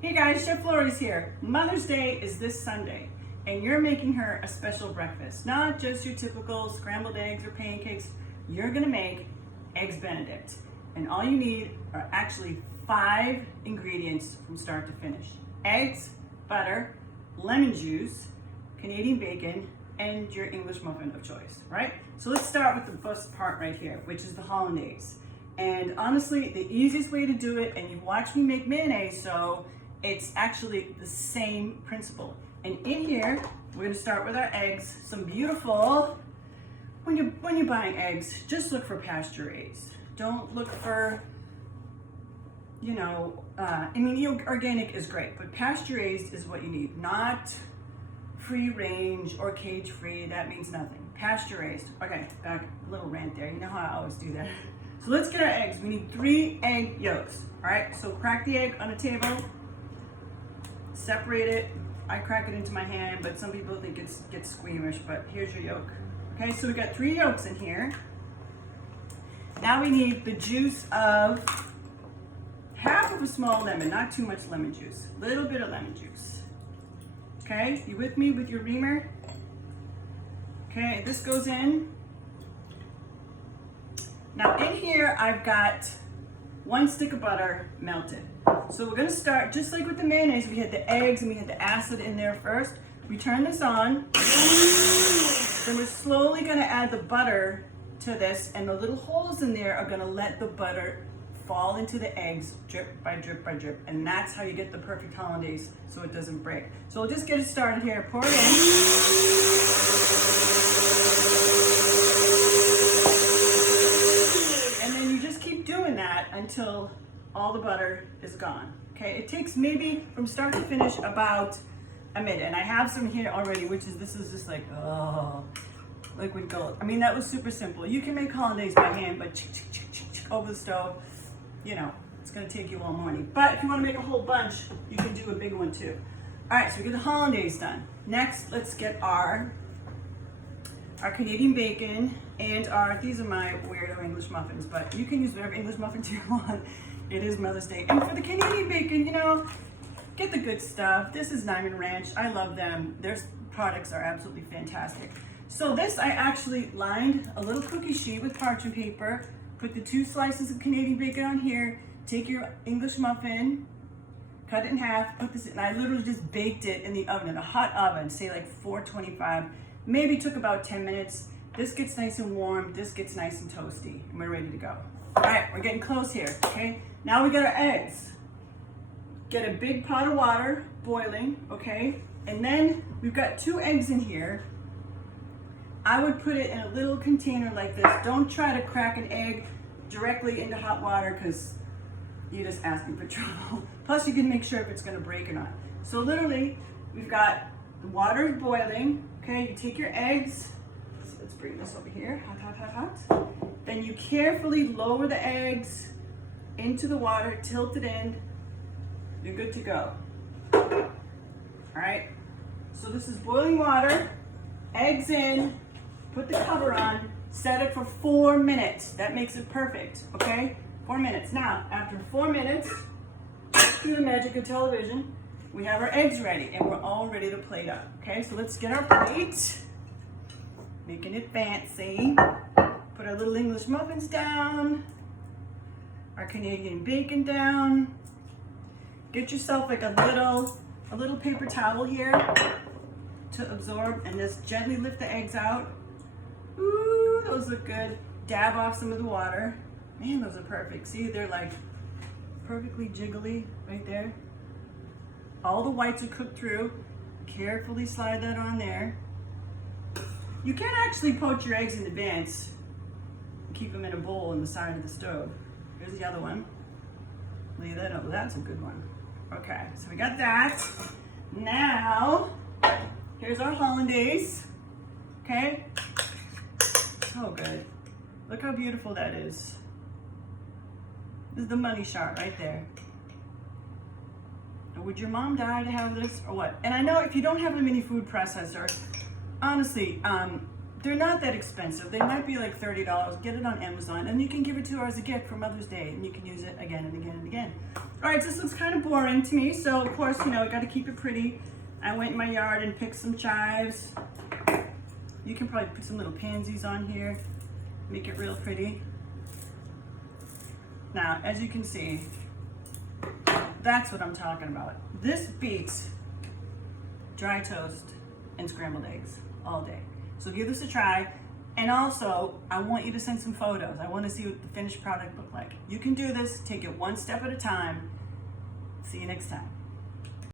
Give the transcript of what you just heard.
Hey guys, Chef Lori's here. Mother's Day is this Sunday, and you're making her a special breakfast. Not just your typical scrambled eggs or pancakes. You're gonna make Eggs Benedict. And all you need are actually 5 ingredients from start to finish. Eggs, butter, lemon juice, Canadian bacon, and your English muffin of choice, right? So let's start with the first part right here, which is the hollandaise. And honestly, the easiest way to do it, and you watch me make mayonnaise, so it's actually the same principle. And in here, we're gonna start with our eggs. Some beautiful, when you're buying eggs, just look for pasture raised. Don't look for, organic is great, but pasture raised is what you need, not free range or cage free. That means nothing. Pasture raised. Okay, back, a little rant there. You know how I always do that. So let's get our eggs. We need 3 egg yolks. All right, so crack the egg on a table, separate it. I crack it into my hand, but some people think it gets squeamish, but here's your yolk. Okay, so we got 3 yolks in here. Now we need the juice of half of a small lemon, not too much lemon juice, a little bit of lemon juice. Okay, you with me with your reamer? Okay, this goes in. Now in here, I've got 1 stick of butter melted. So we're gonna start, just like with the mayonnaise, we had the eggs and we had the acid in there first. We turn this on. Then we're slowly gonna add the butter to this, and the little holes in there are gonna let the butter fall into the eggs drip by drip by drip. And that's how you get the perfect hollandaise so it doesn't break. So we'll just get it started here. Pour it in. And then you just keep doing that until all the butter is gone. Okay, it takes maybe from start to finish about a minute. And I have some here already, this is just like, oh, liquid gold. I mean, that was super simple. You can make hollandaise by hand, but over the stove, it's gonna take you all morning. But if you wanna make a whole bunch, you can do a big one too. All right, so we get the hollandaise done. Next, let's get our Canadian bacon and these are my weirdo English muffins, but you can use whatever English muffins you want. It is Mother's Day. And for the Canadian bacon, get the good stuff. This is Niagara Ranch. I love them. Their products are absolutely fantastic. So this, I actually lined a little cookie sheet with parchment paper, put the 2 slices of Canadian bacon on here, take your English muffin, cut it in half, put this in, and I literally just baked it in the oven, in a hot oven, say like 425. Maybe took about 10 minutes. This gets nice and warm, this gets nice and toasty, and we're ready to go. All right, we're getting close here, okay? Now we got our eggs. Get a big pot of water boiling, okay? And then we've got 2 eggs in here. I would put it in a little container like this. Don't try to crack an egg directly into hot water because you're just asking for trouble. Plus you can make sure if it's gonna break or not. So literally, we've got the water boiling, okay? You take your eggs, so let's bring this over here, hot, hot, hot, hot. Then you carefully lower the eggs into the water, tilt it in, you're good to go. All right, so this is boiling water, eggs in, put the cover on, set it for 4 minutes. That makes it perfect, okay? 4 minutes. Now, after 4 minutes, through the magic of television, we have our eggs ready and we're all ready to plate up, okay? So let's get our plate, making it fancy. Put our little English muffins down, our Canadian bacon down. Get yourself like a little paper towel here to absorb, and just gently lift the eggs out. Ooh, those look good. Dab off some of the water. Man, those are perfect. See, they're like perfectly jiggly right there. All the whites are cooked through. Carefully slide that on there. You can actually poach your eggs in advance. Keep them in a bowl on the side of the stove. Here's the other one. Leave that up. That's a good one. Okay, so we got that. Now, here's our hollandaise. Okay. So good. Look how beautiful that is. This is the money shot right there. Would your mom die to have this or what? And I know if you don't have a mini food processor, honestly, they're not that expensive. They might be like $30. Get it on Amazon, and you can give it to her as a gift for Mother's Day, and you can use it again and again and again. All right, so this looks kind of boring to me, so of course, you know, I got to keep it pretty. I went in my yard and picked some chives. You can probably put some little pansies on here, make it real pretty. Now, as you can see, that's what I'm talking about. This beats dry toast and scrambled eggs all day. So give this a try. And also, I want you to send some photos. I want to see what the finished product looked like. You can do this, take it one step at a time. See you next time.